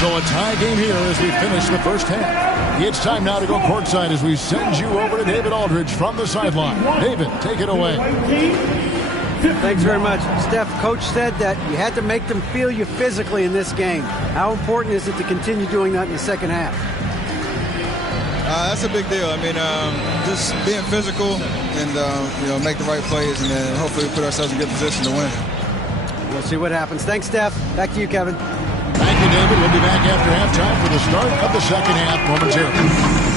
So a tie game here as we finish the first half. It's time now to go courtside as we send you over to David Aldridge from the sideline. David, take it away. Thanks very much. Steph, Coach said that you had to make them feel you physically in this game. How important is it to continue doing that in the second half? That's a big deal. I mean, just being physical and, make the right plays and then hopefully put ourselves in a good position to win. We'll see what happens. Thanks, Steph. Back to you, Kevin. Thank you, David. We'll be back after halftime for the start of the second half momentarily.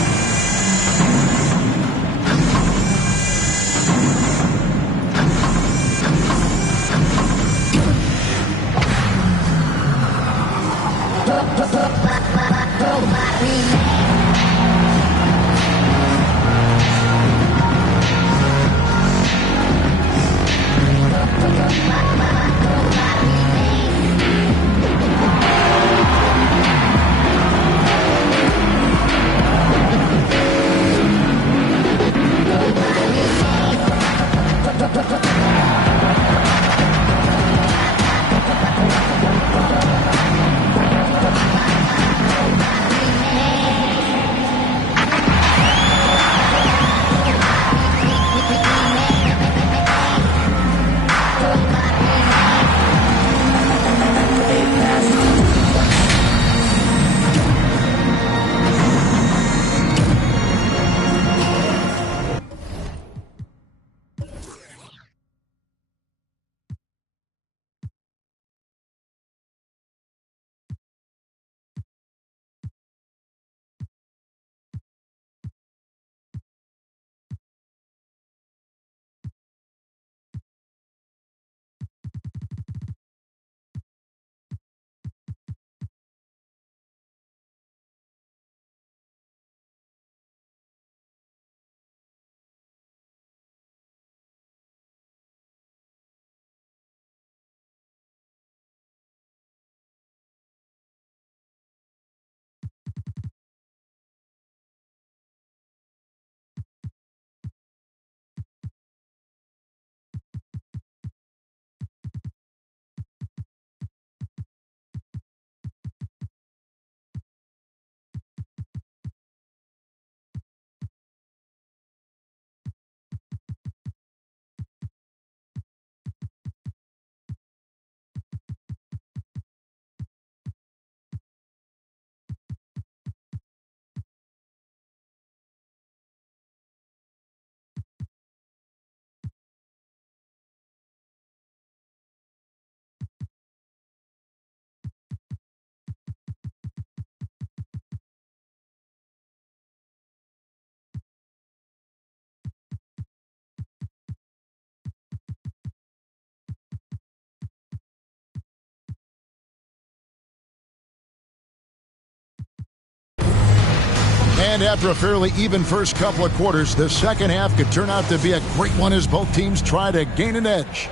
And after a fairly even first couple of quarters, the second half could turn out to be a great one as both teams try to gain an edge.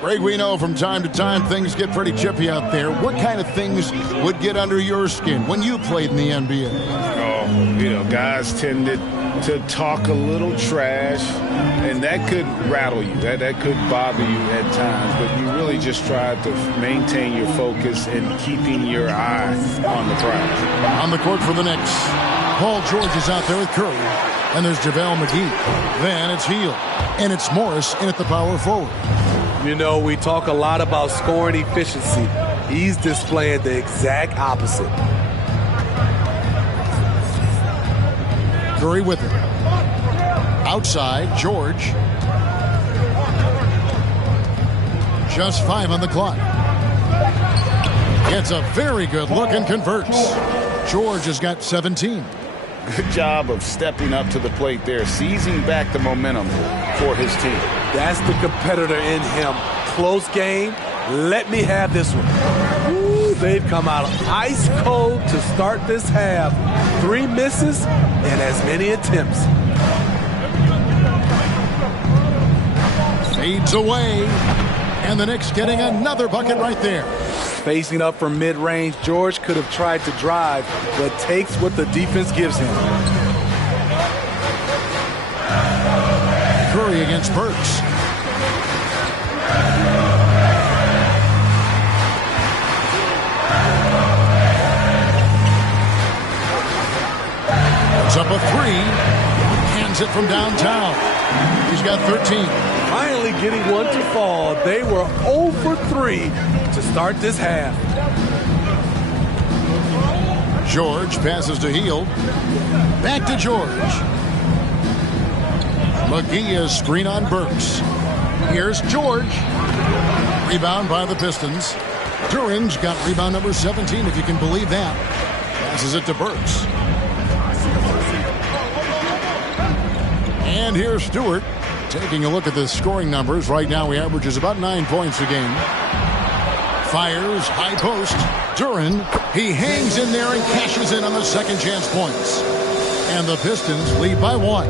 Greg, we know from time to time things get pretty chippy out there. What kind of things would get under your skin when you played in the NBA? Oh, guys tended to talk a little trash, and that could rattle you. That could bother you at times, but you really just try to maintain your focus and keeping your eye on the prize. On the court for the Knicks, Paul George is out there with Curry, and there's JaVale McGee. Then it's Hield, and it's Morris in at the power forward. We talk a lot about scoring efficiency. He's displaying the exact opposite. Curry with it. Outside, George. Just 5 on the clock. Gets a very good look and converts. George has got 17. Good job of stepping up to the plate there, seizing back the momentum for his team. That's the competitor in him. Close game. Let me have this one. Ooh, they've come out ice cold to start this half. 3 misses and as many attempts. Fades away. And the Knicks getting another bucket right there. Facing up from mid-range, George could have tried to drive, but takes what the defense gives him. Curry against Burks. Puts up a three. Hands it from downtown. He's got 13. Finally getting one to fall. They were 0 for 3 to start this half. George passes to Hield. Back to George. McGee is screen on Burks. Here's George. Rebound by the Pistons. Duran's got rebound number 17, if you can believe that. Passes it to Burks. And here's Stewart. Taking a look at the scoring numbers. Right now he averages about 9 points a game. Fires, high post. Duran, he hangs in there and cashes in on the second chance points. And the Pistons lead by 1.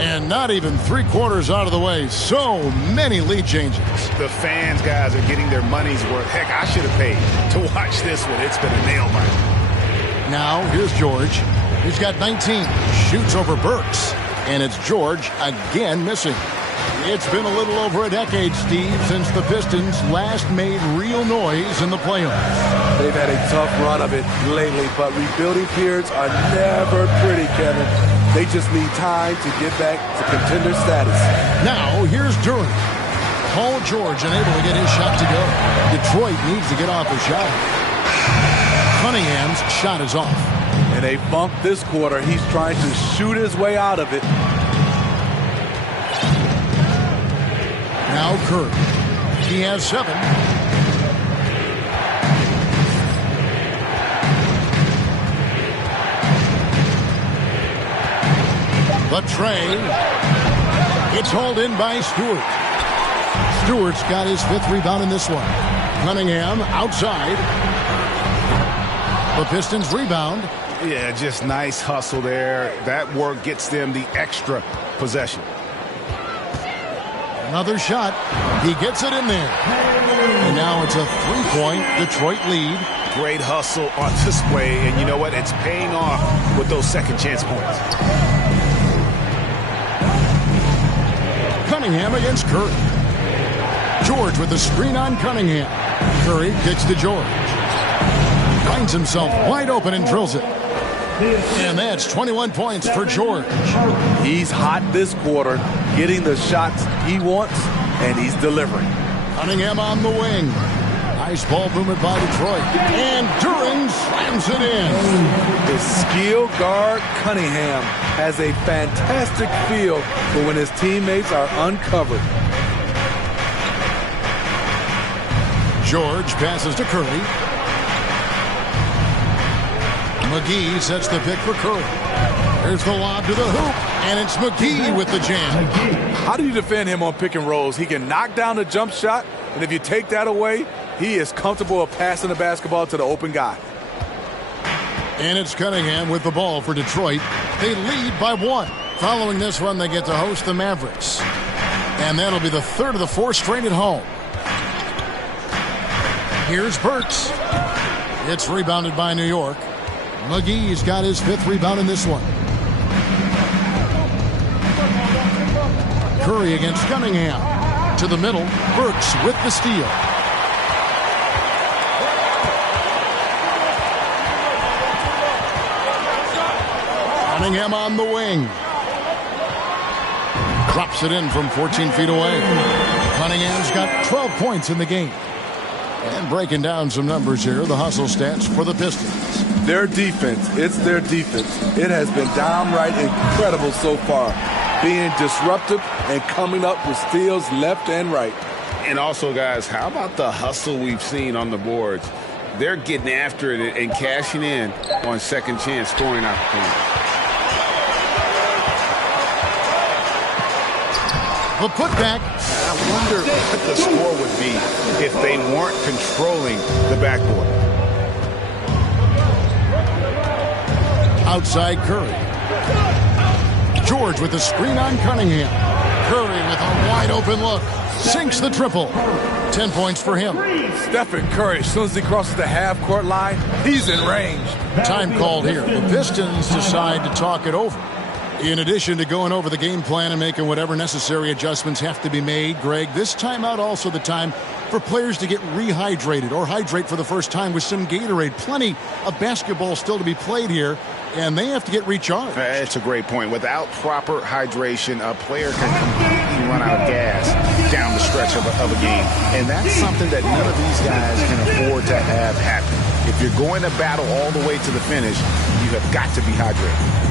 And not even 3/4 out of the way. So many lead changes. The fans, guys, are getting their money's worth. Heck, I should have paid to watch this one. It's been a nail biter. Now, here's George. He's got 19. Shoots over Burks. And it's George again missing. It's been a little over a decade, Steve, since the Pistons last made real noise in the playoffs. They've had a tough run of it lately, but rebuilding periods are never pretty, Kevin. They just need time to get back to contender status. Now, here's Duran. Paul George unable to get his shot to go. Detroit needs to get off a shot. Cunningham's shot is off. And they bumped this quarter. He's trying to shoot his way out of it. Now Curry. He has 7. The tray. It's hauled in by Stewart. Stewart's got his 5th rebound in this one. Cunningham outside. The Pistons rebound. Yeah, just nice hustle there. That work gets them the extra possession. Another shot. He gets it in there. And now it's a 3-point Detroit lead. Great hustle on display, and you know what? It's paying off with those second chance points. Cunningham against Curry. George with the screen on Cunningham. Curry kicks to George. Finds himself wide open and drills it. And that's 21 points for George. He's hot this quarter, getting the shots he wants, and he's delivering. Cunningham on the wing. Nice ball movement by Detroit. And Duran slams it in. The skill guard Cunningham has a fantastic feel for when his teammates are uncovered. George passes to Curry. McGee sets the pick for Curry. There's the lob to the hoop, and it's McGee with the jam. How do you defend him on pick and rolls? He can knock down the jump shot, and if you take that away, he is comfortable of passing the basketball to the open guy. And it's Cunningham with the ball for Detroit. They lead by 1. Following this run, they get to host the Mavericks. And that'll be the 3rd of the 4 straight at home. Here's Burks. It's rebounded by New York. McGee's got his 5th rebound in this one. Curry against Cunningham. To the middle. Burks with the steal. Cunningham on the wing. Drops it in from 14 feet away. Cunningham's got 12 points in the game. And breaking down some numbers here, the hustle stats for the Pistons. Their defense, it's their defense. It has been downright incredible so far, being disruptive and coming up with steals left and right. And also, guys, how about the hustle we've seen on the boards? They're getting after it and cashing in on second chance scoring opportunities. The putback. I wonder what the score would be if they weren't controlling the backboard. Outside Curry. George with the screen on Cunningham. Curry with a wide open look. Sinks the triple. 10 points for him. Stephen Curry, as soon as he crosses the half-court line, he's in range. Time called here. The Pistons decide to talk it over. In addition to going over the game plan and making whatever necessary adjustments have to be made, Greg, this timeout also the time for players to get rehydrated or hydrate for the first time with some Gatorade. Plenty of basketball still to be played here, and they have to get recharged. That's a great point. Without proper hydration, a player can completely run out of gas down the stretch of a game. And that's something that none of these guys can afford to have happen. If you're going to battle all the way to the finish, you have got to be hydrated.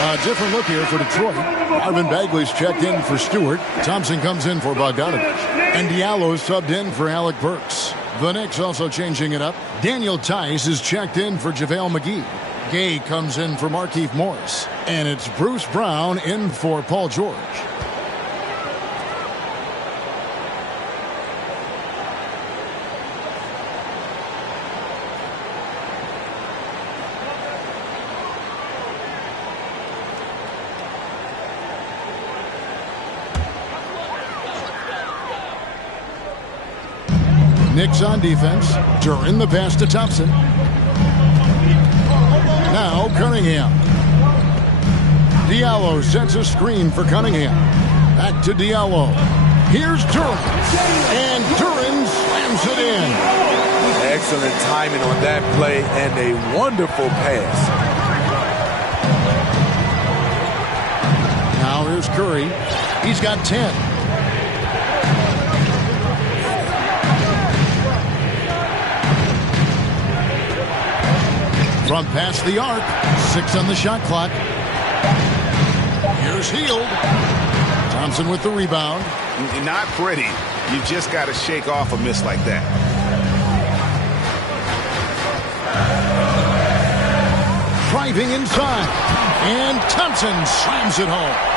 A different look here for Detroit. Marvin Bagley's checked in for Stewart. Thompson comes in for Bogdanovich. And Diallo's subbed in for Alec Burks. The Knicks also changing it up. Daniel Tice is checked in for JaVale McGee. Gay comes in for Markieff Morris. And it's Bruce Brown in for Paul George. Knicks on defense. Duran the pass to Thompson. Now Cunningham. Diallo sets a screen for Cunningham. Back to Diallo. Here's Duran. And Duran slams it in. Excellent timing on that play and a wonderful pass. Now here's Curry. He's got 10. From past the arc, 6 on the shot clock. Here's Hield. Thompson with the rebound. Not pretty. You just got to shake off a miss like that. Driving inside. And Thompson slams it home.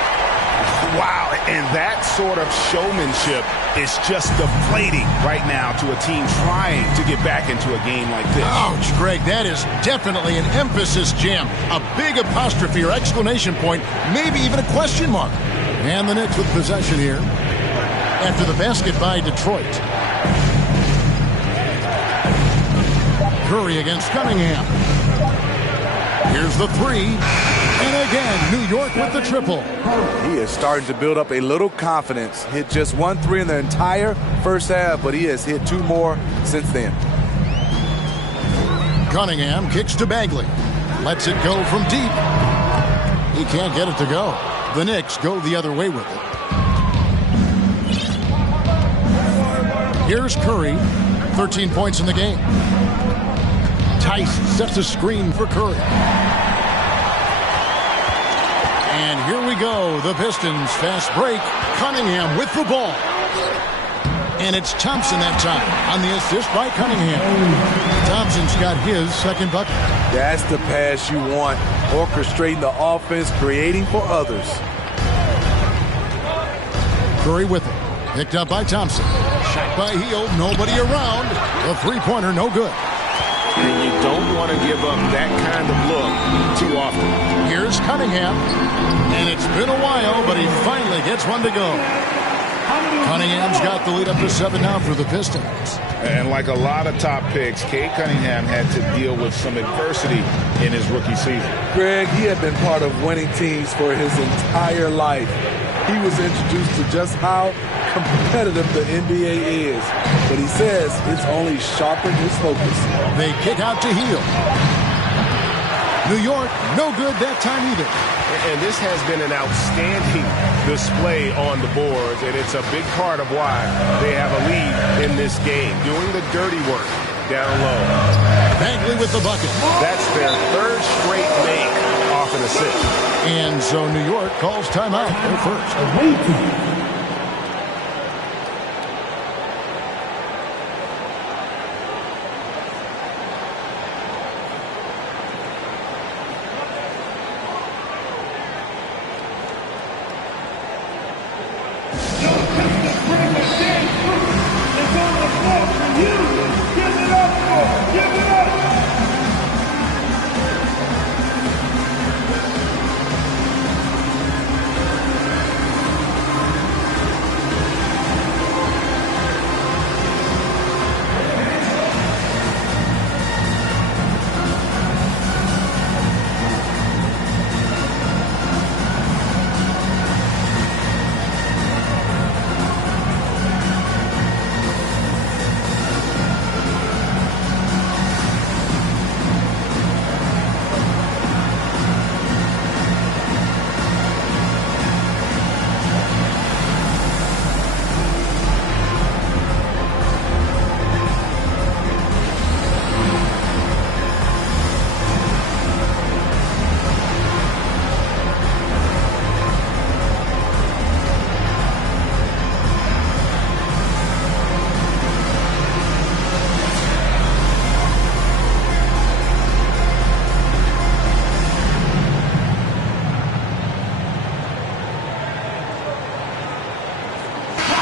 Wow, and that sort of showmanship is just deflating right now to a team trying to get back into a game like this. Ouch, Greg, that is definitely an emphasis jam. A big apostrophe or exclamation point, maybe even a question mark. And the Knicks with possession here after the basket by Detroit. Curry against Cunningham. Here's the three. And again, New York with the triple. He is starting to build up a little confidence. Hit just 1 3 in the entire first half, but he has hit 2 more since then. Cunningham kicks to Bagley. Lets it go from deep. He can't get it to go. The Knicks go the other way with it. Here's Curry. 13 points in the game. Tice sets a screen for Curry. And here we go. The Pistons fast break. Cunningham with the ball. And it's Thompson that time on the assist by Cunningham. Thompson's got his second bucket. That's the pass you want. Orchestrating the offense, creating for others. Curry with it. Picked up by Thompson. Shot by Hield. Nobody around. The three-pointer no good. And you don't want to give up that kind of look too often. Here's Cunningham. And it's been a while, but he finally gets one to go. Cunningham's got the lead up to 7 now for the Pistons. And like a lot of top picks, Cade Cunningham had to deal with some adversity in his rookie season. Greg, he had been part of winning teams for his entire life. He was introduced to just how competitive the NBA is. But he says it's only sharpened his focus. They kick out to Hield. New York, no good that time either. And this has been an outstanding display on the boards, and it's a big part of why they have a lead in this game, doing the dirty work down low. Bagley with the bucket. That's their third straight make off an assist. And so New York calls timeout. They're first.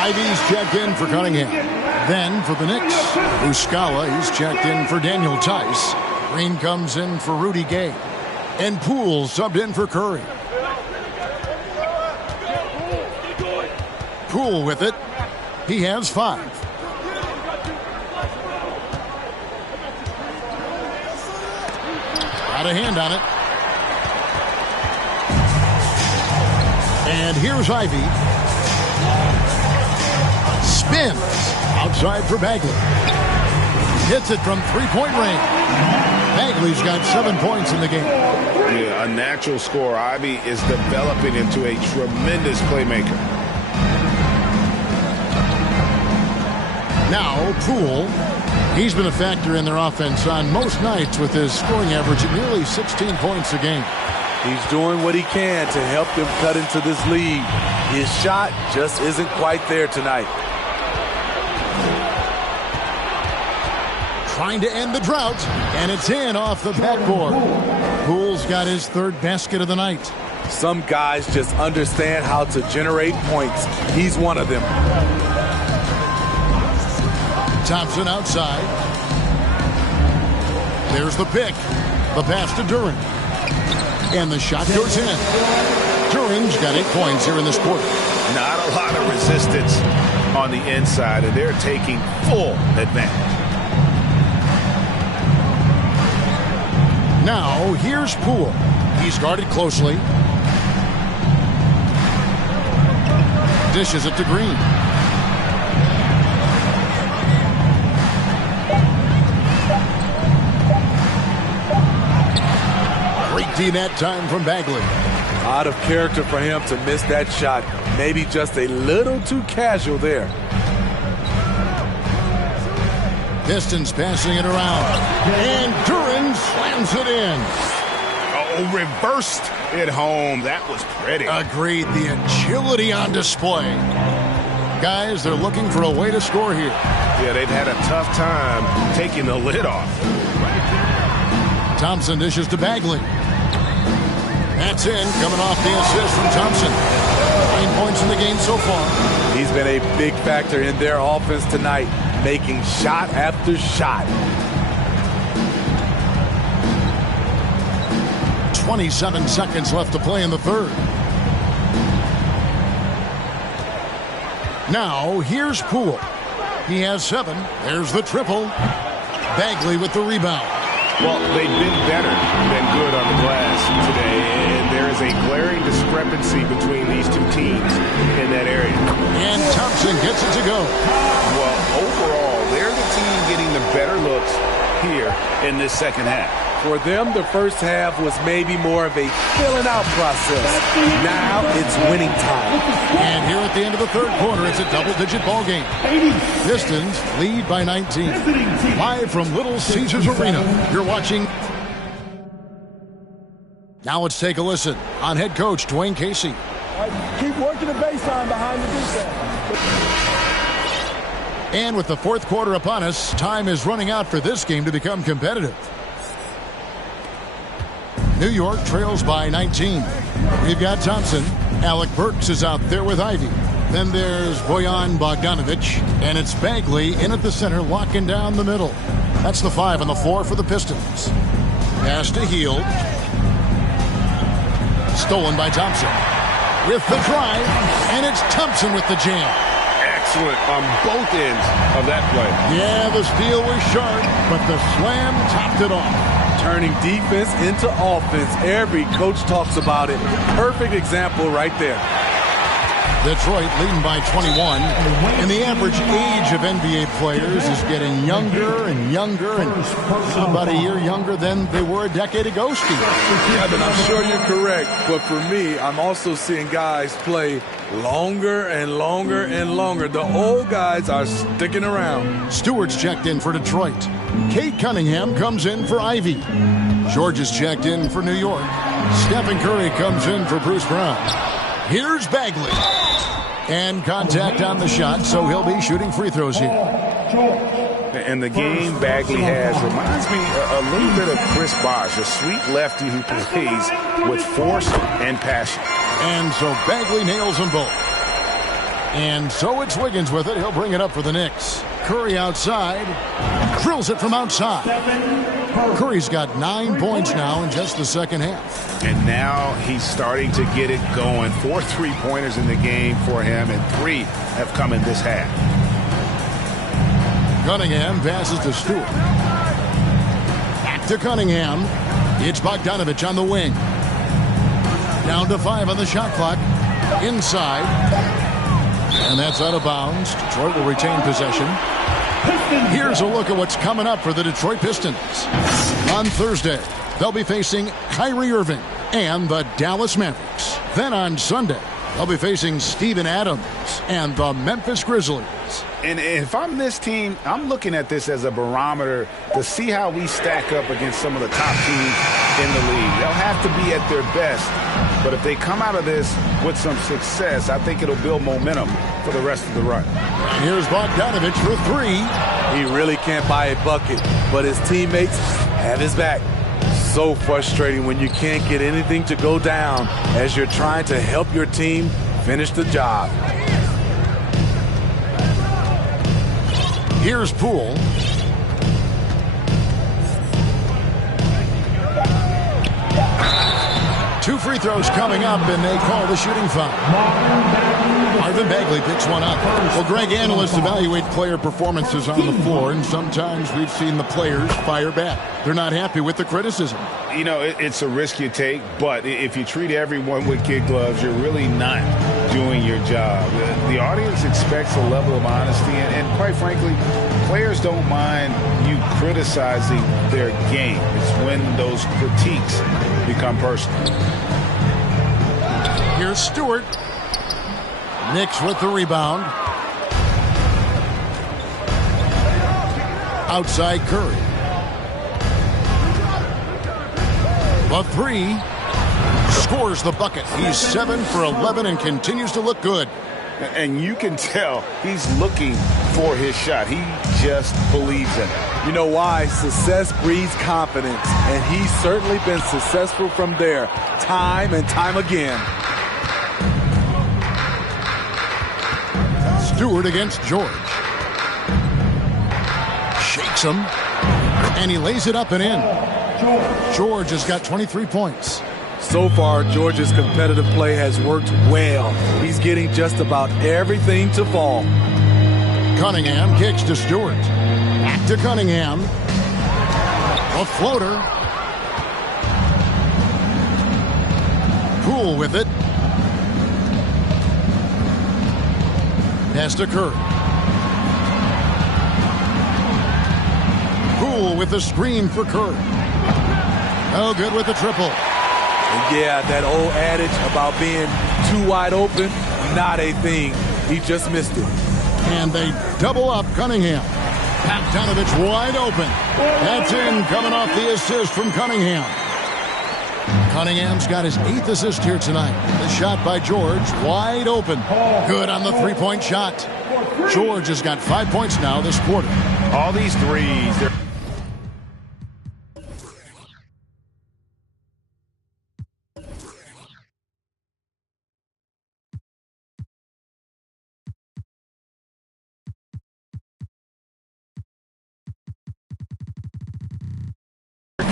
Ivy's checked in for Cunningham. Then for the Knicks, Muscala, he's checked in for Daniel Tice. Green comes in for Rudy Gay. And Poole subbed in for Curry. Poole with it. He has 5. Got a hand on it. And here's Ivy. Spins outside for Bagley. Hits it from three-point range. Bagley's got 7 points in the game. Yeah, a natural scorer. Ivy is developing into a tremendous playmaker. Now, Poole. He's been a factor in their offense on most nights with his scoring average at nearly 16 points a game. He's doing what he can to help them cut into this lead. His shot just isn't quite there tonight. Trying to end the drought, and it's in off the backboard. Poole's got his 3rd basket of the night. Some guys just understand how to generate points. He's one of them. Thompson outside. There's the pick. The pass to Duren. And the shot goes in. Duren's got 8 points here in this quarter. Not a lot of resistance on the inside, and they're taking full advantage. Now, here's Poole. He's guarded closely. Dishes it to Green. Great D that time from Bagley. Out of character for him to miss that shot. Maybe just a little too casual there. Pistons passing it around. And Duren slams it in. Oh, reversed it home. That was pretty. Agreed. The agility on display. Guys, they're looking for a way to score here. Yeah, they've had a tough time taking the lid off. Thompson dishes to Bagley. That's in, coming off the assist from Thompson. 9 points in the game so far. He's been a big factor in their offense tonight, making shot after shot. 27 seconds left to play in the 3rd. Now, here's Poole. He has 7. There's the triple. Bagley with the rebound. Well, they've been better than good on the glass today, and there is a glaring discrepancy between these two teams in that area. And Thompson gets it to go. Well, overall, they're the team getting the better looks here in this second half. For them, the first half was maybe more of a filling out process. Now it's winning time. And here at the end of the third quarter, it's a double-digit ball game. Pistons lead by 19. Live from Little Caesars Arena, you're watching. Now let's take a listen on head coach Dwayne Casey. Keep working the baseline behind the defense. And with the fourth quarter upon us, time is running out for this game to become competitive. New York trails by 19. We've got Thompson. Alec Burks is out there with Ivy. Then there's Bojan Bogdanovic. And it's Bagley in at the center, locking down the middle. That's the 5 and the 4 for the Pistons. Pass to Hield. Stolen by Thompson. With the drive, and it's Thompson with the jam. Excellent on both ends of that play. Yeah, the steal was sharp, but the slam topped it off. Turning defense into offense. Every coach talks about it. Perfect example right there. Detroit leading by 21. And the average age of NBA players is getting younger and younger, and about a year younger than they were a decade ago, Steve. Yeah, I'm sure you're correct. But for me, I'm also seeing guys play longer and longer and longer. The old guys are sticking around. Stewart's checked in for Detroit. Kate Cunningham comes in for Ivy. George is checked in for New York. Stephen Curry comes in for Bruce Brown. Here's Bagley. And contact on the shot, so he'll be shooting free throws here. And the game Bagley has reminds me a little bit of Chris Bosh, a sweet lefty who plays with force and passion. And so Bagley nails them both. And so it's Wiggins with it. He'll bring it up for the Knicks. Curry outside. Drills it from outside. Curry's got 9 points now in just the second half. And now he's starting to get it going. 4 3-pointers in the game for him, and 3 have come in this half. Cunningham passes to Stewart. Back to Cunningham. It's Bogdanovic on the wing. Down to 5 on the shot clock. Inside. And that's out of bounds. Detroit will retain possession. Here's a look at what's coming up for the Detroit Pistons. On Thursday, they'll be facing Kyrie Irving and the Dallas Mavericks. Then on Sunday, they'll be facing Steven Adams and the Memphis Grizzlies. And if I'm this team, I'm looking at this as a barometer to see how we stack up against some of the top teams in the league. They'll have to be at their best, but if they come out of this with some success, I think it'll build momentum for the rest of the run. And here's Bogdanovic for 3. He really can't buy a bucket, but his teammates have his back. So frustrating when you can't get anything to go down as you're trying to help your team finish the job. Here's Poole. Two free throws coming up, and they call the shooting foul. Marvin Bagley picks one up. Well, Greg, analysts evaluate player performances on the floor, and sometimes we've seen the players fire back. They're not happy with the criticism. You know, it's a risk you take, but if you treat everyone with kid gloves, you're really not doing your job. The audience expects a level of honesty, and quite frankly, players don't mind you criticizing their game. It's when those critiques become personal. Here's Stewart. Knicks with the rebound. Outside Curry. The 3. Scores the bucket. He's 7 for 11 and continues to look good. And you can tell he's looking for his shot. He just believes in it. You know why? Success breeds confidence, and he's certainly been successful from there, time and time again. Stewart against George. Shakes him, and he lays it up and in. George has got 23 points. So far, George's competitive play has worked well. He's getting just about everything to fall. Cunningham kicks to Stewart. Back to Cunningham. A floater. Poole with it. Pass to Curry. Poole with the screen for Curry. No good with the triple. And yeah, that old adage about being too wide open, not a thing. He just missed it. And they double up Cunningham. Bogdanovich wide open. That's in, coming off the assist from Cunningham. Cunningham's got his 8th assist here tonight. The shot by George, wide open. Good on the three-point shot. George has got 5 points now this quarter. All these threes, they're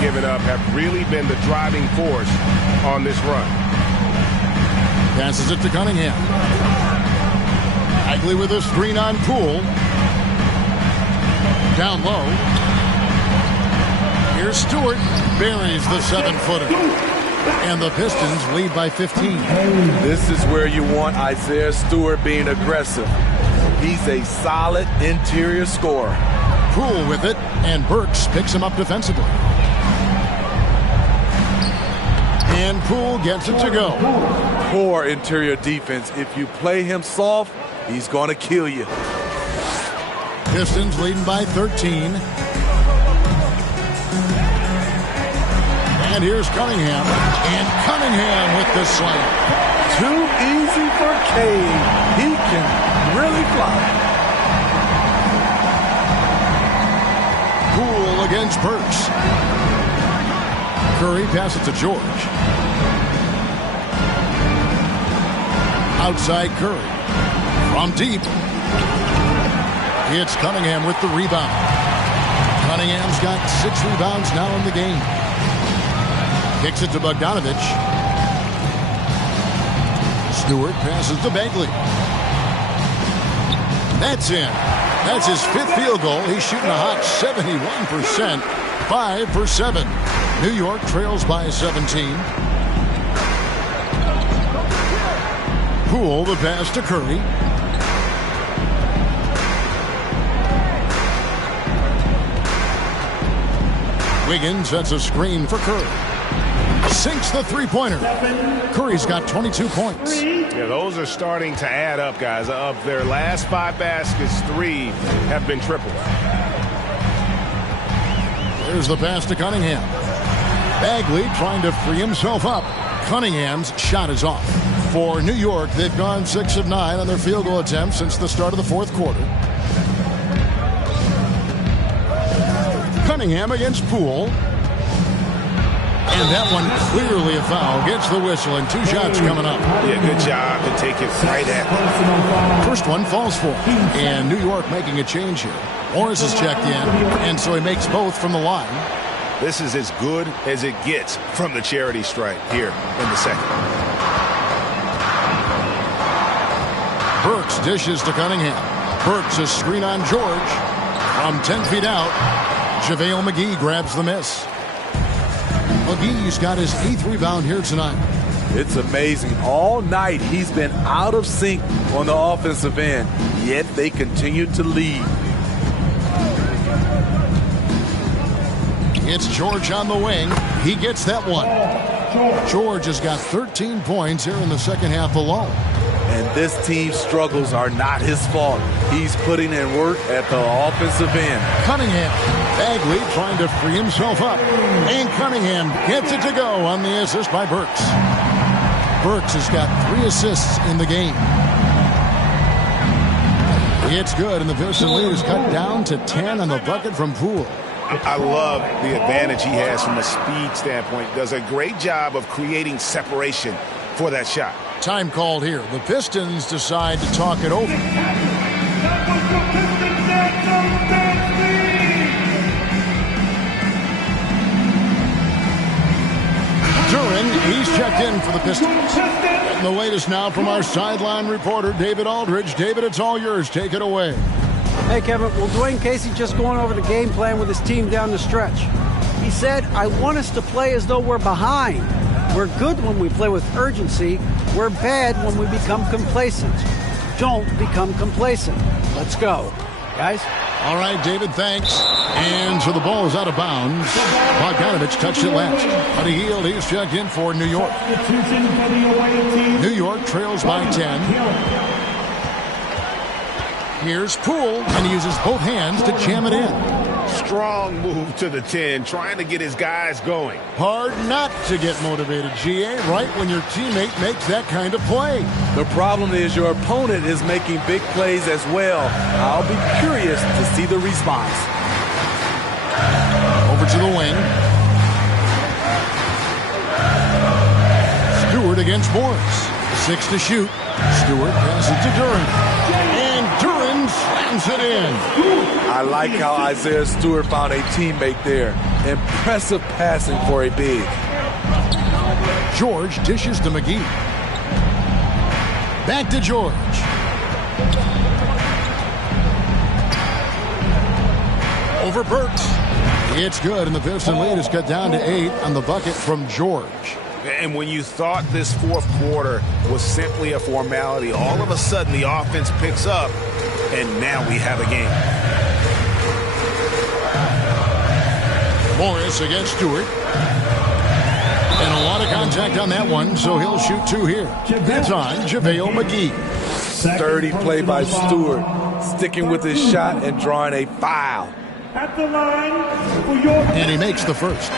given up have really been the driving force on this run. Passes it to Cunningham. Bagley with a screen on Poole. Down low. Here's Stewart. Buries the 7-footer. And the Pistons lead by 15. This is where you want Isaiah Stewart being aggressive. He's a solid interior scorer. Poole with it, and Burks picks him up defensively. And Poole gets it to go. Poor interior defense. If you play him soft, he's going to kill you. Pistons leading by 13. And here's Cunningham. And Cunningham with the slam. Too easy for Cade. He can really fly. Poole against Burks. Curry passes to George. Outside Curry. From deep. It's Cunningham with the rebound. Cunningham's got 6 rebounds now in the game. Kicks it to Bogdanovich. Stewart passes to Bagley. That's in. That's his 5th field goal. He's shooting a hot 71%. 5 for 7. New York trails by 17. Poole the pass to Curry. Wiggins sets a screen for Curry. Sinks the three-pointer. Curry's got 22 points. Yeah, those are starting to add up, guys. Of their last 5 baskets, 3 have been triples. There's the pass to Cunningham. Bagley trying to free himself up. Cunningham's shot is off. For New York, they've gone 6 of 9 on their field goal attempts since the start of the 4th quarter. Cunningham against Poole. And that one clearly a foul. Gets the whistle, and 2 shots coming up. Yeah, good job to take it right at him. First one falls for him. And New York making a change here. Morris is checked in, and so he makes both from the line. This is as good as it gets from the charity stripe here in the second. Burks dishes to Cunningham. Burks a screen on George. From 10 feet out, JaVale McGee grabs the miss. McGee's got his 8th rebound here tonight. It's amazing. All night he's been out of sync on the offensive end, yet they continue to lead. It's George on the wing. He gets that one. George has got 13 points here in the second half alone. And this team's struggles are not his fault. He's putting in work at the offensive end. Cunningham. Bagley trying to free himself up. And Cunningham gets it to go on the assist by Burks. Burks has got 3 assists in the game. It's good, and the Pistons lead is cut down to 10 on the bucket from Poole. I love the advantage he has from a speed standpoint. Does a great job of creating separation for that shot. Time called here. The Pistons decide to talk it over. Duran, he's checked in for the Pistons. Getting the latest now from our sideline reporter, David Aldridge. David, it's all yours. Take it away. Hey, Kevin. Well, Dwayne Casey just going over the game plan with his team down the stretch. He said, I want us to play as though we're behind. We're good when we play with urgency. We're bad when we become complacent. Don't become complacent. Let's go. Guys? All right, David, thanks. And so the ball is out of bounds. Bogdanovich touched it last. Buddy Hield, he's checked in for New York. New York trails by 10. Here's Poole, and he uses both hands to jam it in. Strong move to the 10, trying to get his guys going. Hard not to get motivated, GA, right when your teammate makes that kind of play. The problem is your opponent is making big plays as well. I'll be curious to see the response. Over to the wing. Stewart against Morris. 6 to shoot. Stewart passes to Duren. And Duren slams it in. I like how Isaiah Stewart found a teammate there. Impressive passing for a big. George dishes to McGee. Back to George. Over Burks. It's good, and the Piston lead is cut down to 8 on the bucket from George. And when you thought this fourth quarter was simply a formality, all of a sudden the offense picks up, and now we have a game. Morris against Stewart. And a lot of contact on that one, so he'll shoot 2 here. That's on JaVale McGee. Sturdy play by Stewart, sticking with his shot and drawing a foul. At the line for your... And he makes the first.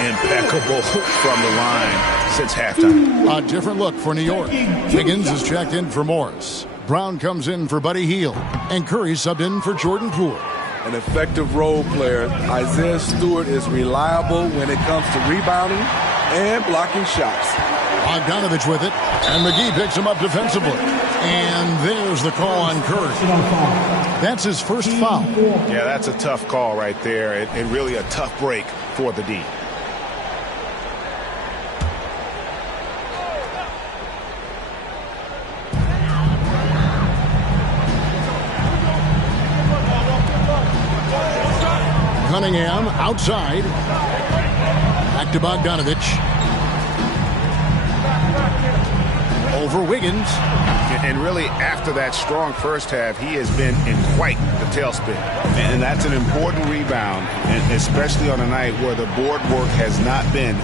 Impeccable from the line since halftime. A different look for New York. Higgins is checked in for Morris. Brown comes in for Buddy Hield. And Curry subbed in for Jordan Poole. An effective role player, Isaiah Stewart is reliable when it comes to rebounding and blocking shots. Bogdanovich with it. And McGee picks him up defensively. And there's the call on Curry. That's his first foul. Yeah, that's a tough call right there, and really a tough break for the D. Cunningham outside. Back to Bogdanovich. Over Wiggins. And really, after that strong first half, he has been in quite the tailspin. And that's an important rebound, and especially on a night where the board work has not been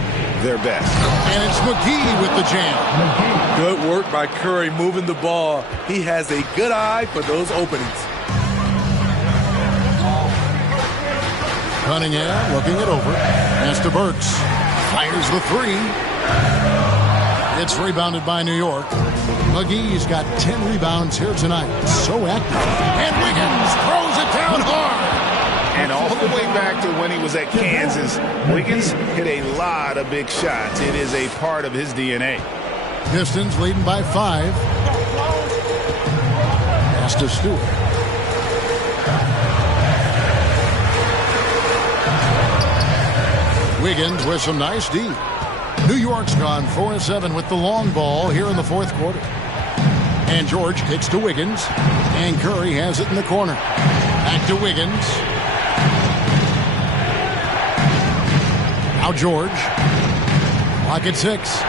their best. And it's McGee with the jam. Good work by Curry moving the ball. He has a good eye for those openings. Cunningham looking it over. Pass to Burks. Fires the 3. It's rebounded by New York. McGee's got 10 rebounds here tonight. So active. And Wiggins throws it down hard. And all the way back to when he was at Kansas, Wiggins hit a lot of big shots. It is a part of his DNA. Pistons leading by 5. Pass to Stewart. Wiggins with some nice D. New York's gone 4-7 with the long ball here in the fourth quarter. And George kicks to Wiggins. And Curry has it in the corner. Back to Wiggins. Now George. Clock at 6.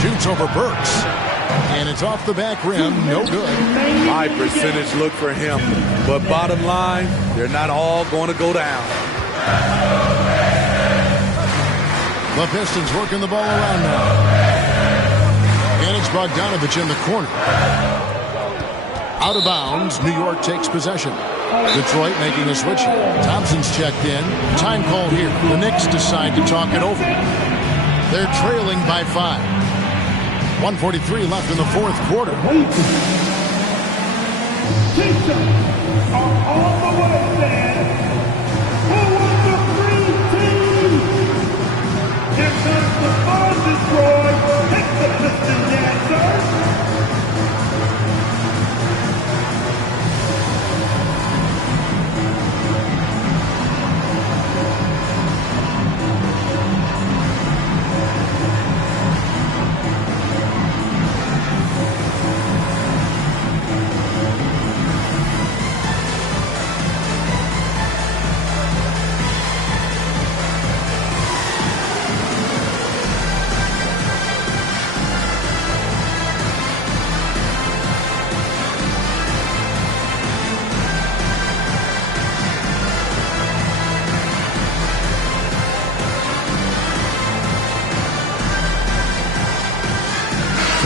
Shoots over Burks. And it's off the back rim. No good. High percentage look for him. But bottom line, they're not all going to go down. The Pistons working the ball around now. And it's Bogdanovich in the corner. Out of bounds, New York takes possession. Detroit making a switch here. Thompson's checked in. Time call here. The Knicks decide to talk it over. They're trailing by 5. 1:43 left in the fourth quarter. Pistons are on the way, man. Who wants the free team? Here comes the ball destroy. Hit the Pistons dancer.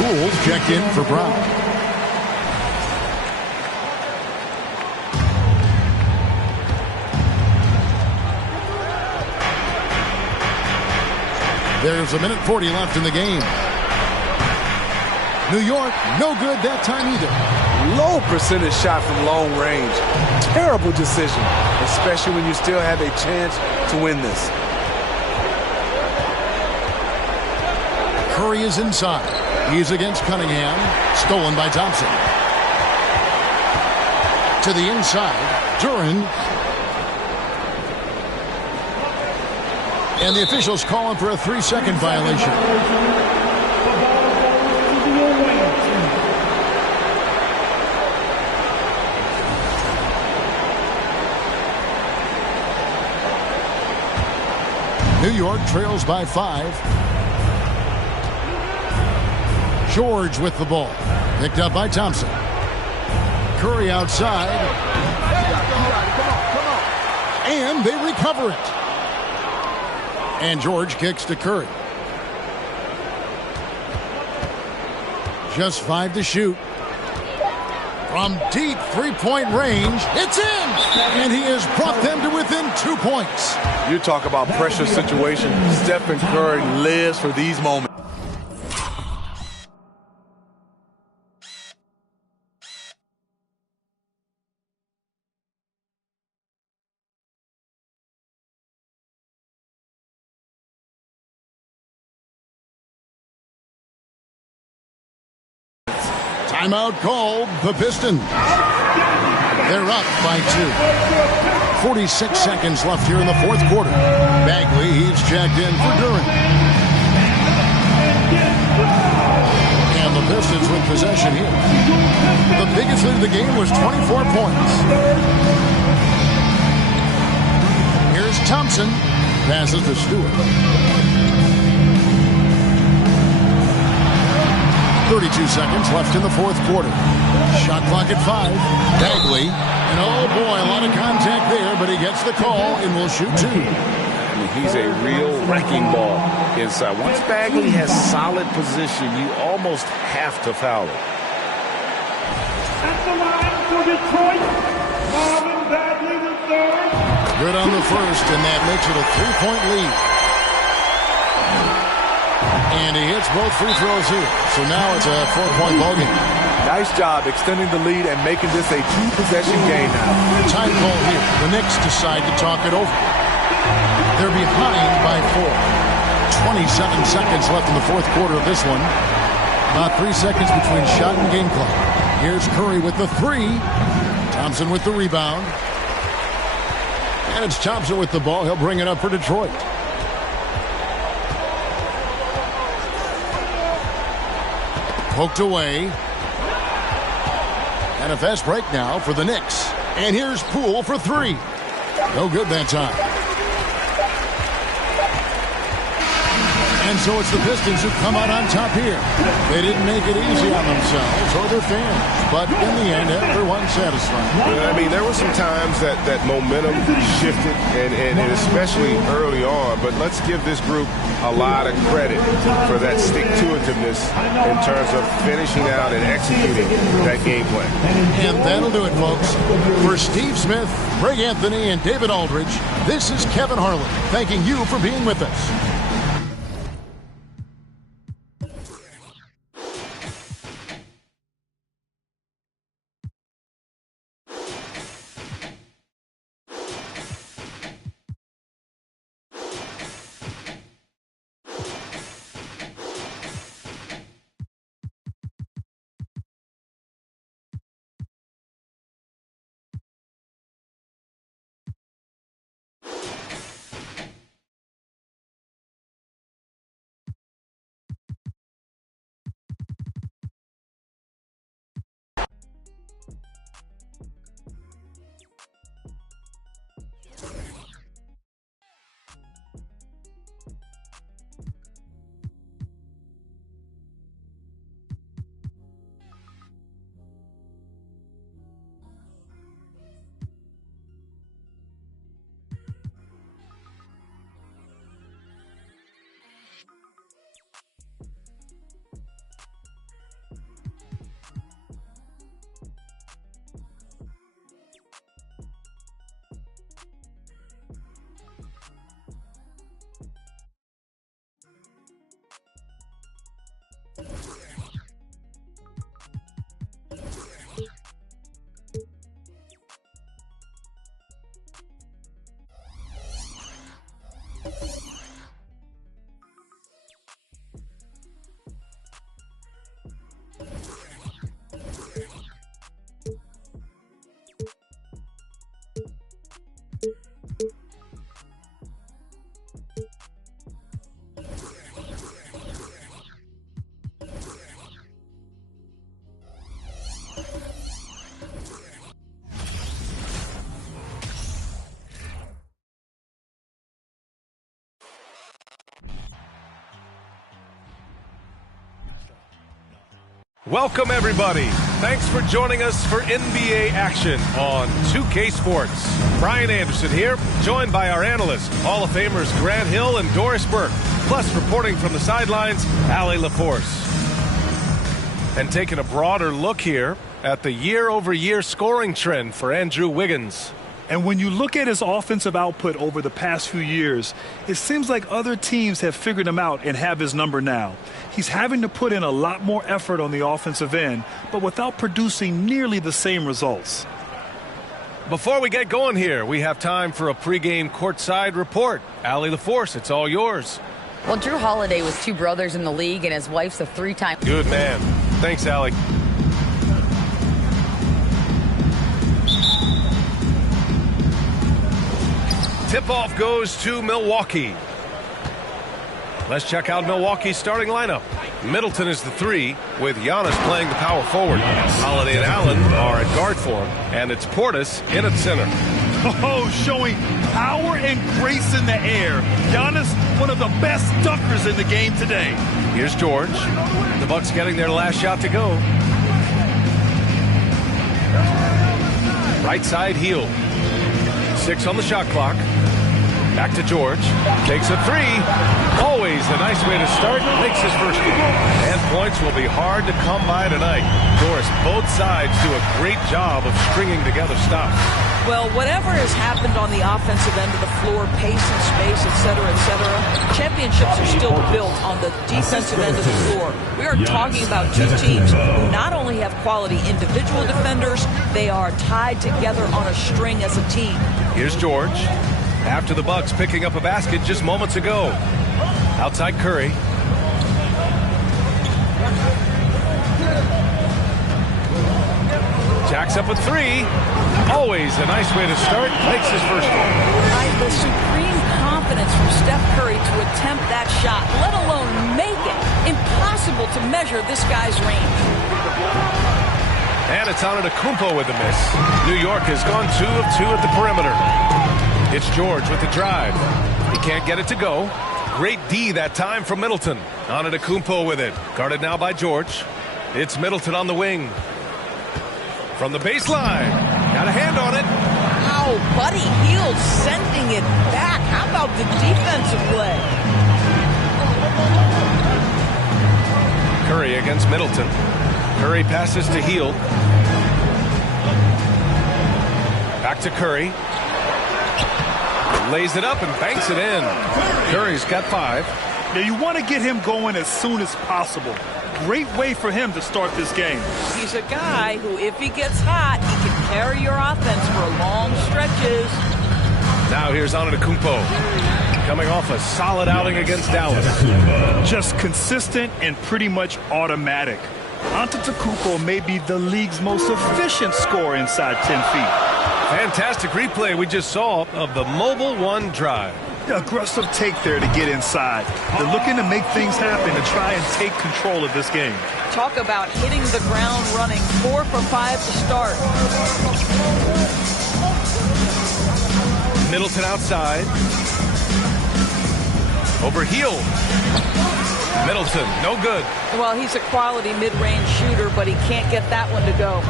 Poole checked in for Brown. There's a minute 40 left in the game. New York, no good that time either. Low percentage shot from long range. Terrible decision, especially when you still have a chance to win this. Curry is inside. He's against Cunningham. Stolen by Thompson. To the inside. Duran. And the officials calling for a 3-second violation. New York trails by 5. George with the ball. Picked up by Thompson. Curry outside. And they recover it. And George kicks to Curry. Just 5 to shoot. From deep three-point range, it's in! And he has brought them to within 2 points. You talk about pressure situation. Stephen Curry lives for these moments. Timeout called. The Pistons. They're up by 2. 46 seconds left here in the fourth quarter. Bagley, he's checked in for Duran. And the Pistons with possession here. The biggest lead of the game was 24 points. Here's Thompson. Passes to Stewart. 32 seconds left in the fourth quarter. Shot clock at 5. Bagley. And oh boy, a lot of contact there, but he gets the call and will shoot 2. I mean, he's a real wrecking ball inside. Once Bagley has solid position, you almost have to foul it. At the line for Detroit, Marvin Bagley III. Good on the first, and that makes it a 3-point lead. And he hits both free throws here. So now it's a 4-point ballgame. Nice job extending the lead and making this a 2-possession game now. Time call here. The Knicks decide to talk it over. They're behind by 4. 27 seconds left in the fourth quarter of this one. About 3 seconds between shot and game clock. Here's Curry with the 3. Thompson with the rebound. And it's Thompson with the ball. He'll bring it up for Detroit. Poked away. And a fast break now for the Knicks. And here's Poole for 3. No good that time. And so it's the Pistons who come out on top here. They didn't make it easy on themselves or their fans. But in the end, everyone's satisfied. I mean, there were some times that momentum shifted, and especially early on. But let's give this group a lot of credit for that stick-to-itiveness in terms of finishing out and executing that game plan. And that'll do it, folks. For Steve Smith, Greg Anthony, and David Aldridge, this is Kevin Harlan thanking you for being with us. Welcome, everybody. Thanks for joining us for NBA action on 2K Sports. Brian Anderson here, joined by our analysts, Hall of Famers Grant Hill and Doris Burke, plus reporting from the sidelines, Allie LaForce. And taking a broader look here at the year-over-year scoring trend for Andrew Wiggins. And when you look at his offensive output over the past few years, it seems like other teams have figured him out and have his number now. He's having to put in a lot more effort on the offensive end, but without producing nearly the same results. Before we get going here, we have time for a pregame courtside report. Allie LaForce, it's all yours. Well, Drew Holiday was two brothers in the league, and his wife's a three-time. Good man. Thanks, Allie. Tip-off goes to Milwaukee. Let's check out Milwaukee's starting lineup. Middleton is the 3, with Giannis playing the power forward. Holiday and Allen are at guard for him, and it's Portis in at center. Oh, showing power and grace in the air. Giannis, one of the best dunkers in the game today. Here's George. The Bucks getting their last shot to go. Right side heel. 6 on the shot clock. Back to George. Takes a 3. Always a nice way to start. Makes his first one. And points will be hard to come by tonight. Doris, both sides do a great job of stringing together stops. Well, whatever has happened on the offensive end of the floor, pace and space, et cetera, championships are still built on the defensive end of the floor. We are talking about two teams who not only have quality individual defenders, they are tied together on a string as a team. Here's George. After the Bucks picking up a basket just moments ago. Outside Curry. Jacks up a 3. Always a nice way to start. Makes his first one. The supreme confidence from Steph Curry to attempt that shot, let alone make it. Impossible to measure this guy's range. And it's onHOF with the miss. New York has gone 2 of 2 at the perimeter. It's George with the drive. He can't get it to go. Great D that time from Middleton. onHOF with it. Guarded now by George. It's Middleton on the wing. From the baseline. Got a hand on it. Wow, Buddy Hield sending it back. How about the defensive play? Curry against Middleton. Curry passes to Hield. Back to Curry. Lays it up and banks it in. Curry's got 5. Now you want to get him going as soon as possible. Great way for him to start this game. He's a guy who, if he gets hot, he can carry your offense for long stretches. Now here's onHOF. Coming off a solid outing against Dallas. Just consistent and pretty much automatic. onHOF may be the league's most efficient scorer inside 10 feet. Fantastic replay we just saw of the Mobile One drive. The aggressive take there to get inside. They're looking to make things happen to try and take control of this game. Talk about hitting the ground running. 4 for 5 to start. Middleton outside. Over Hield. Middleton, no good. Well, he's a quality mid-range shooter, but he can't get that one to go.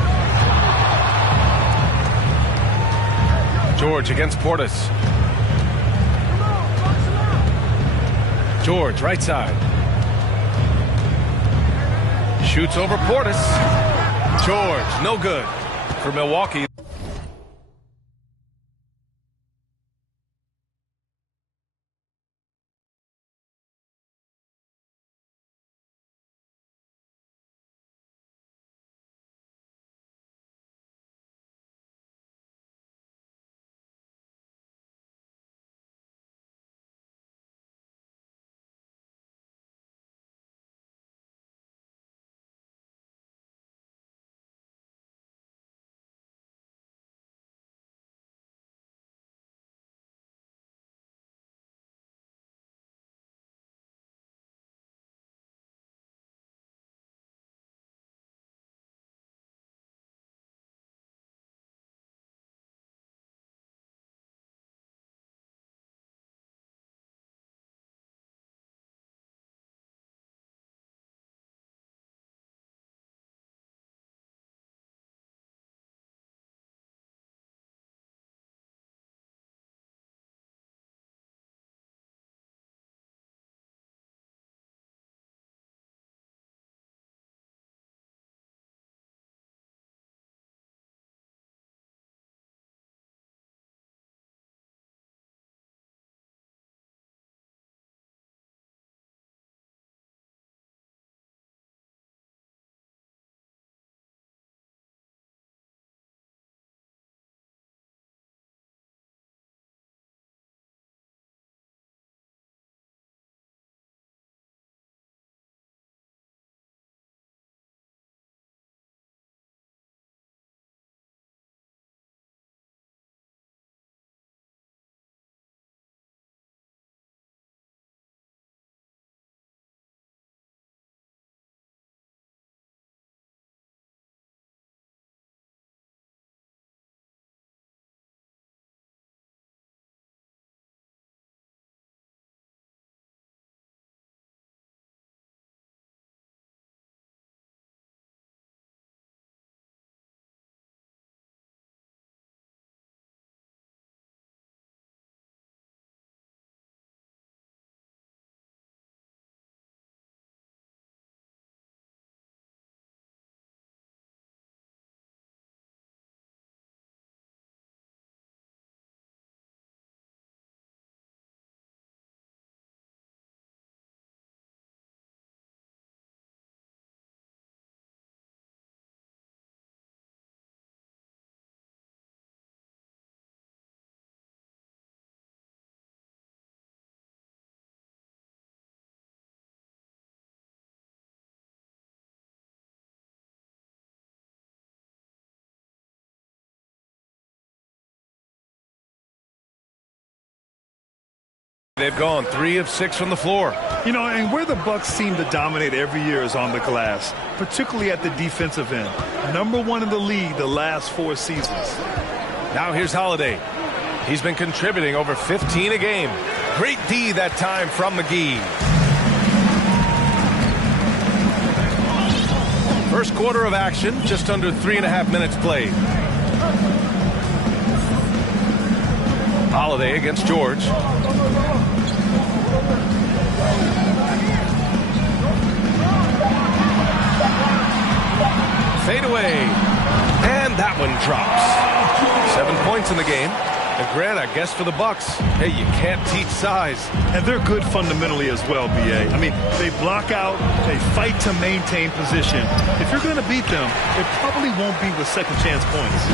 George against Portis. George, right side. Shoots over Portis. George, no good for Milwaukee. They've gone 3 of 6 from the floor. You know, and where the Bucks seem to dominate every year is on the glass, particularly at the defensive end. #1 in the league the last 4 seasons. Now here's Holiday. He's been contributing over 15 a game. Great D that time from McGee. First quarter of action, just under 3.5 minutes played. Holiday against George. Fade away. And that one drops. 7 points in the game. And Grant, I guess for the Bucks, hey, you can't teach size. And they're good fundamentally as well, B.A. I mean, they block out, they fight to maintain position. If you're going to beat them, it probably won't be with second chance points.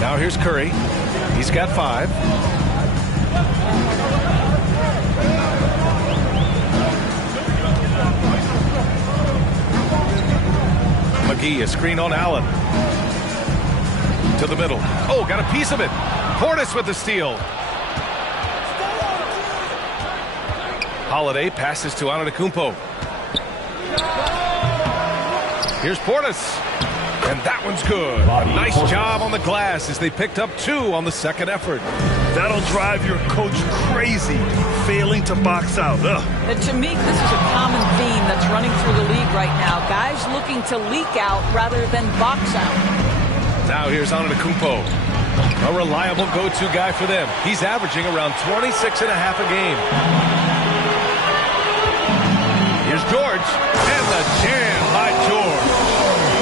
Now here's Curry. He's got 5. McGee, a screen on Allen. To the middle. Oh, got a piece of it. Portis with the steal. Holiday passes to Antetokounmpo. Here's Portis. And that one's good. Nice job on the glass as they picked up 2 on the second effort. That'll drive your coach crazy, failing to box out. And to me, this is a common theme that's running through the league right now. Guys looking to leak out rather than box out. Now here's Antetokounmpo. A reliable go-to guy for them. He's averaging around 26.5 a game. Here's George. And the jam by George.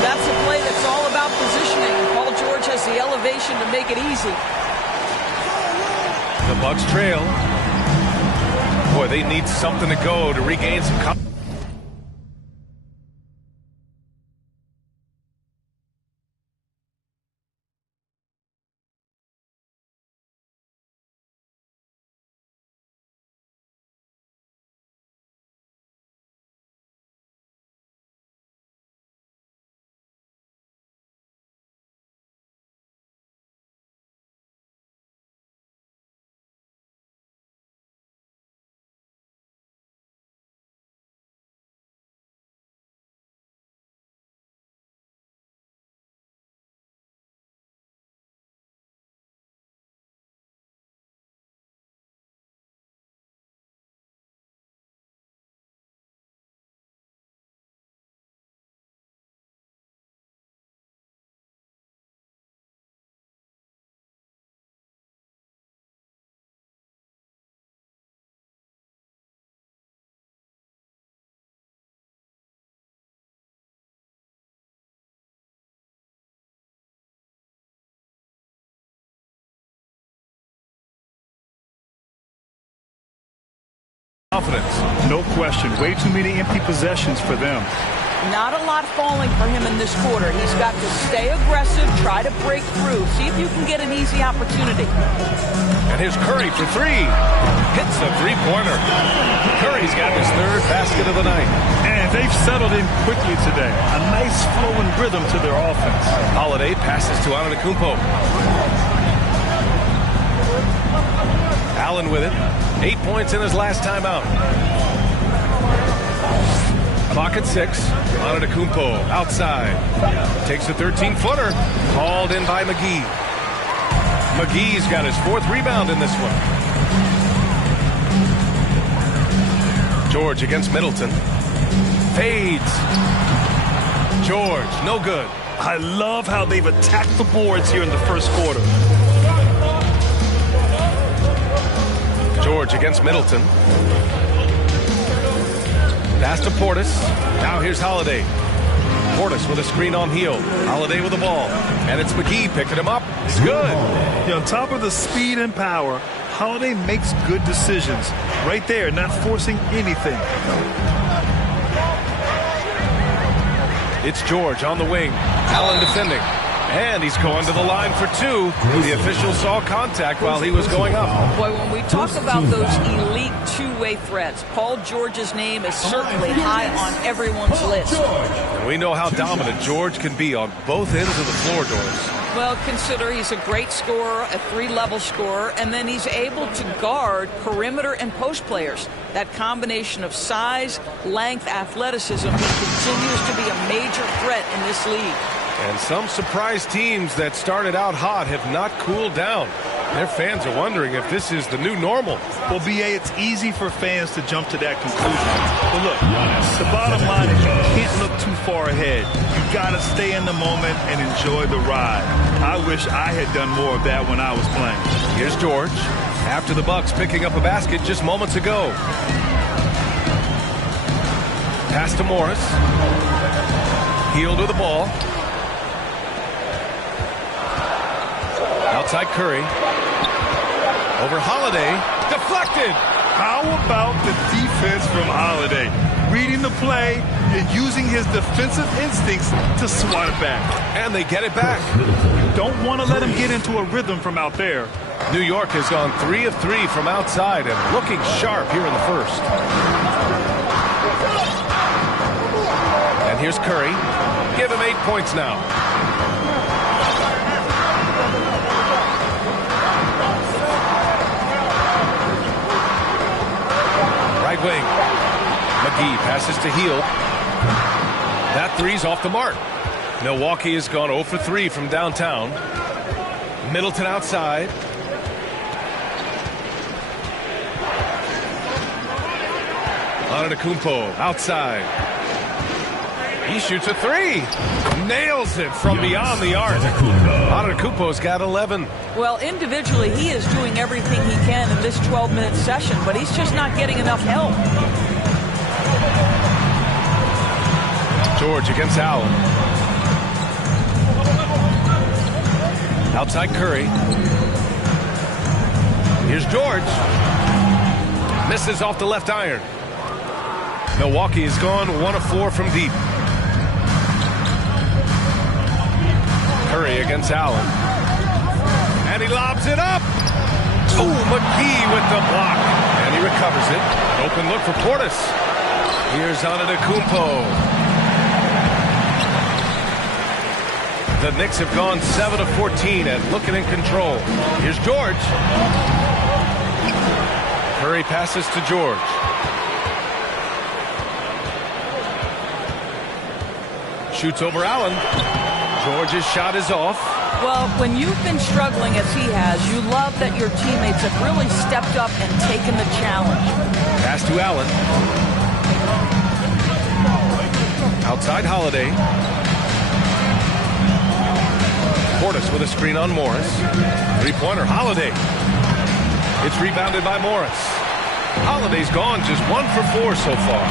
That's a play that's all about positioning. Paul George has the elevation to make it easy. The Bucks trail. Boy, they need something to go to regain some confidence. Confidence. No question. Way too many empty possessions for them. Not a lot falling for him in this quarter. He's got to stay aggressive, try to break through, see if you can get an easy opportunity. And here's Curry for 3. Hits the three-pointer. Curry's got his 3rd basket of the night. And they've settled in quickly today. A nice flowing rhythm to their offense. Holiday passes to Antetokounmpo. Allen with it. 8 points in his last time out. Clock at 6. Antetokounmpo outside. Takes a 13-footer. Called in by McGee. McGee's got his 4th rebound in this one. George against Middleton. Fades. George, no good. I love how they've attacked the boards here in the first quarter. George against Middleton. Pass to Portis. Now here's Holiday. Portis with a screen on heel. Holiday with the ball. And it's McGee picking him up. It's good. On top of the speed and power, Holiday makes good decisions. Right there, not forcing anything. It's George on the wing. Allen defending. And he's going to the line for 2. The official saw contact while he was going up. Boy, when we talk about those elite two-way threats, Paul George's name is certainly high on everyone's list. And we know how dominant George can be on both ends of the floor, Doris. Well, consider he's a great scorer, a 3-level scorer, and then he's able to guard perimeter and post players. That combination of size, length, athleticism, he continues to be a major threat in this league. And some surprise teams that started out hot have not cooled down. Their fans are wondering if this is the new normal. Well, B.A., it's easy for fans to jump to that conclusion. But look, the bottom line is you can't look too far ahead. You got to stay in the moment and enjoy the ride. I wish I had done more of that when I was playing. Here's George, after the Bucks picking up a basket just moments ago. Pass to Morris. Heel to the ball. Outside Curry. Over Holiday. Deflected. How about the defense from Holiday? Reading the play and using his defensive instincts to swat it back. And they get it back. Don't want to let him get into a rhythm from out there. New York has gone 3 of 3 from outside and looking sharp here in the first. And here's Curry. Give him 8 points now. Right wing. McGee passes to Heel. That three's off the mark. Milwaukee has gone 0 for 3 from downtown. Middleton outside. Antetokounmpo outside. He shoots a 3. Nails it from beyond the arc. Antetokounmpo's got 11. Well, individually, he is doing everything he can in this 12-minute session, but he's just not getting enough help. George against Allen. Outside Curry. Here's George. Misses off the left iron. Milwaukee has gone 1 of 4 from deep. Curry against Allen. And he lobs it up. Oh, McGee with the block. And he recovers it. An open look for Portis. Here's Antetokounmpo. The Knicks have gone 7 of 14 at looking in control. Here's George. Curry passes to George. Shoots over Allen. George's shot is off. Well, when you've been struggling as he has, you love that your teammates have really stepped up and taken the challenge. Pass to Allen. Outside Holiday. Portis with a screen on Morris. Three-pointer, Holiday. It's rebounded by Morris. Holiday's gone just 1 for 4 so far.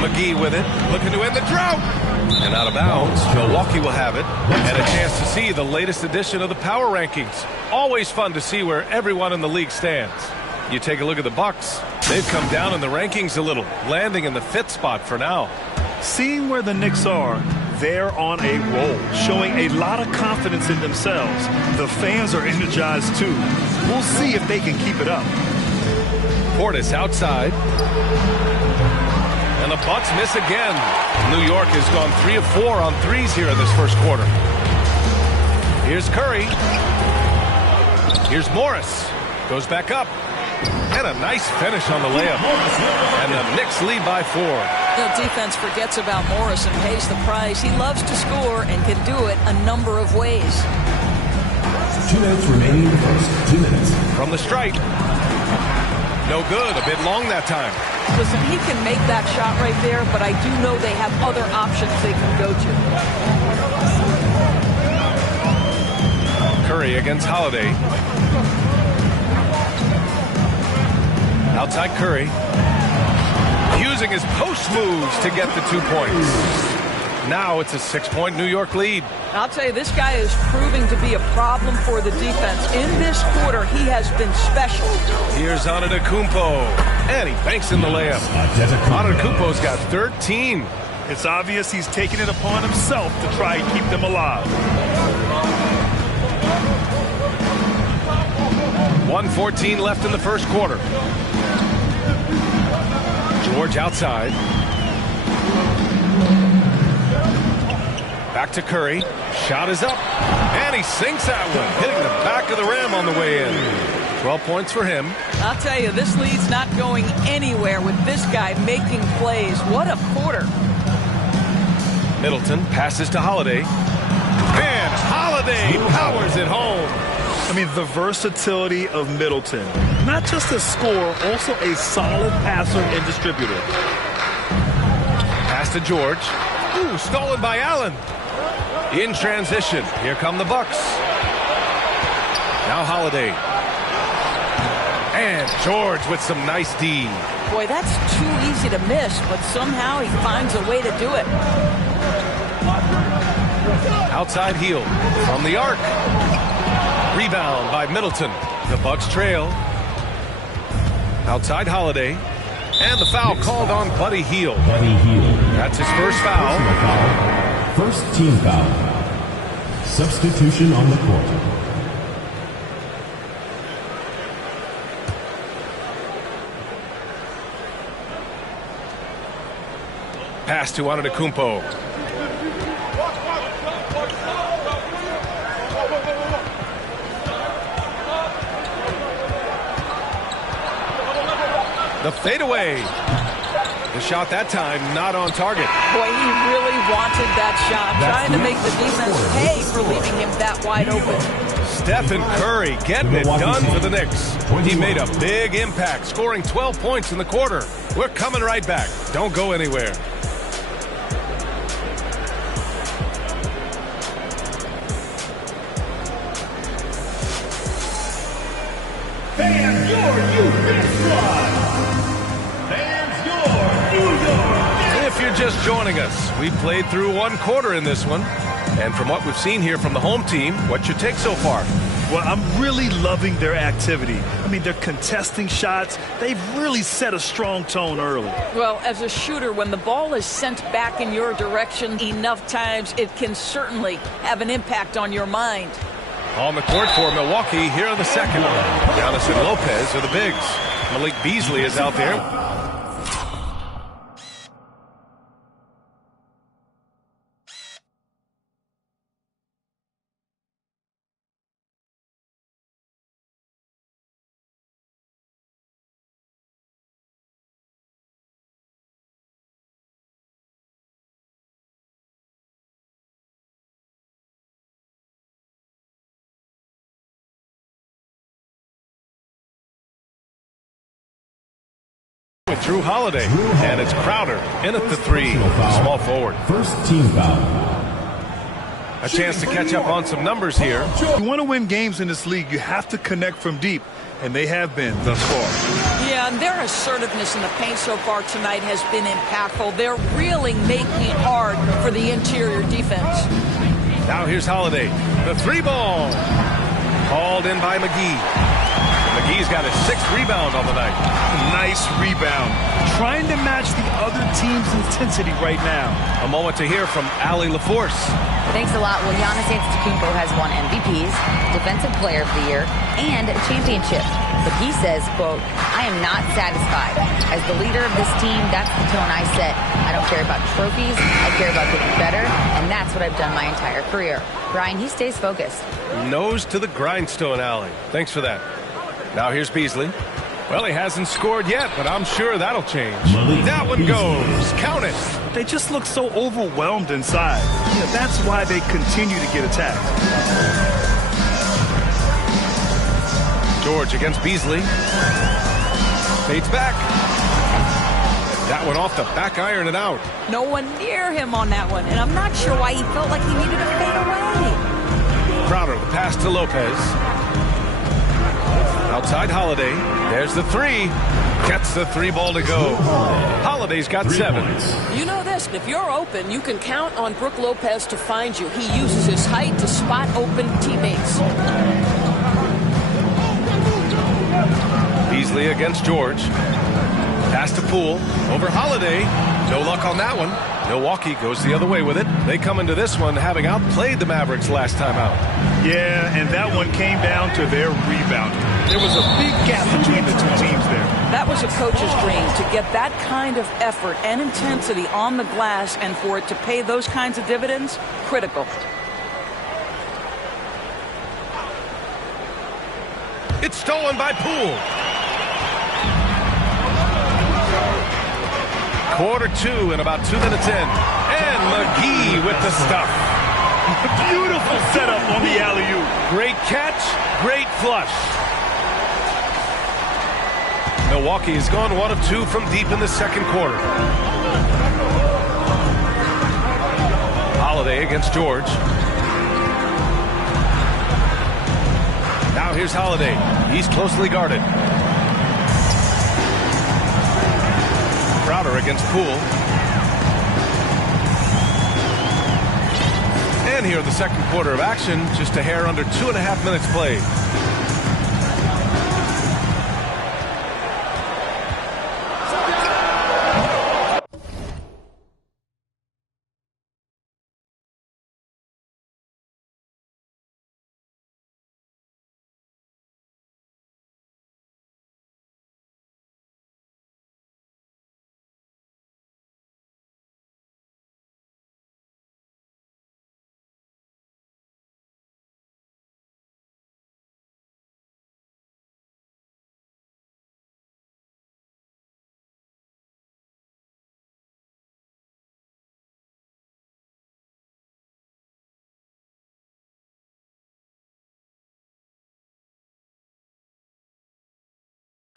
McGee with it, looking to end the drought. And out of bounds, Milwaukee will have it. And a chance to see the latest edition of the power rankings. Always fun to see where everyone in the league stands. You take a look at the Bucks. They've come down in the rankings a little, landing in the 5th spot for now. Seeing where the Knicks are, they're on a roll, showing a lot of confidence in themselves. The fans are energized too. We'll see if they can keep it up. Portis outside. And the Bucks miss again. New York has gone 3 of 4 on threes here in this first quarter. Here's Curry. Here's Morris. Goes back up. And a nice finish on the layup. And the Knicks lead by 4. The defense forgets about Morris and pays the price. He loves to score and can do it a number of ways. 2 minutes remaining in the first. 2 minutes. From the stripe. No good. A bit long that time. Listen, he can make that shot right there, but I do know they have other options they can go to. Curry against Holiday. Outside Curry. Using his post moves to get the 2 points. Now it's a 6-point New York lead. I'll tell you, this guy is proving to be a problem for the defense. In this quarter, he has been special. Here's Antetokounmpo. And he banks in the layup. Antetokounmpo's got 13. It's obvious he's taking it upon himself to try and keep them alive. 1:14 left in the first quarter. George outside. Back to Curry. Shot is up. And he sinks that one, hitting the back of the rim on the way in. 12 points for him. I'll tell you, this lead's not going anywhere with this guy making plays. What a quarter. Middleton passes to Holiday. And Holiday powers it home. I mean, the versatility of Middleton. Not just a scorer, also a solid passer and distributor. Pass to George. Ooh, stolen by Allen. In transition, here come the Bucks. Now Holiday. And George with some nice D. Boy, that's too easy to miss, but somehow he finds a way to do it. Outside heel from the arc. Rebound by Middleton. The Bucks trail. Outside Holiday. And the foul called on Buddy Hield. That's his first foul. First team foul. Substitution on the court. Pass to Antetokounmpo. The fadeaway. The shot that time not on target. Boy, he really wanted that shot. Trying to make the defense pay for leaving him that wide open. Stephen Curry getting it done for the Knicks. He made a big impact, scoring 12 points in the quarter. We're coming right back. Don't go anywhere. Fans, your youth squad. Fans, your New York. If you're just joining us, we've played through one quarter in this one. And from what we've seen here from the home team, what's your take so far? Well, I'm really loving their activity. I mean, they're contesting shots. They've really set a strong tone early. Well, as a shooter, when the ball is sent back in your direction enough times, it can certainly have an impact on your mind. On the court for Milwaukee here in the second. Giannis and Lopez are the bigs. Malik Beasley is out there. Drew Holiday, and it's Crowder in at the three, small forward. First team foul. A chance to catch up on some numbers here. You want to win games in this league, you have to connect from deep, and they have been thus far. Yeah, and their assertiveness in the paint so far tonight has been impactful. They're really making it hard for the interior defense. Now here's Holiday. The three ball. Called in by McGee. McGee's got his 6th rebound on the night. Nice rebound. Trying to match the other team's intensity right now. A moment to hear from Allie LaForce. Thanks a lot. Well, Giannis Antetokounmpo has won MVPs, Defensive Player of the Year, and a championship. But he says, quote, I am not satisfied. As the leader of this team, that's the tone I set. I don't care about trophies. I care about getting better, and that's what I've done my entire career. Brian, he stays focused. Nose to the grindstone, Allie. Thanks for that. Now here's Beasley. Well, he hasn't scored yet, but I'm sure that'll change. That one goes. Count it. They just look so overwhelmed inside. Yeah, that's why they continue to get attacked. George against Beasley. Fades back. That one off the back iron and out. No one near him on that one, and I'm not sure why he felt like he needed to fade away. Crowder, the pass to Lopez. Outside Holiday. There's the three. Gets the three ball to go. Holiday's got 7. You know this. If you're open, you can count on Brook Lopez to find you. He uses his height to spot open teammates. Beasley against George. Pass to Poole. Over Holiday. No luck on that one. Milwaukee goes the other way with it. They come into this one having outplayed the Mavericks last time out. Yeah, and that one came down to their rebounding. There was a big gap between the two teams there. That was a coach's dream, to get that kind of effort and intensity on the glass, and for it to pay those kinds of dividends, critical. It's stolen by Poole. Quarter 2 and about 2 minutes in. And McGee with the stuff. Beautiful setup on the alley-oop. Great catch, great flush. Milwaukee has gone 1 of 2 from deep in the second quarter. Holiday against George. Now here's Holiday. He's closely guarded. Crowder against Poole. And here in the second quarter of action, just a hair under 2.5 minutes played.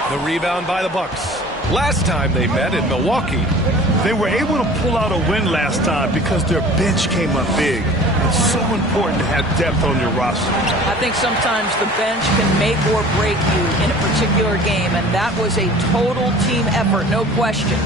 The rebound by the Bucks. Last time they met in Milwaukee, they were able to pull out a win last time because their bench came up big. It's so important to have depth on your roster. I think sometimes the bench can make or break you in a particular game, and that was a total team effort, no question.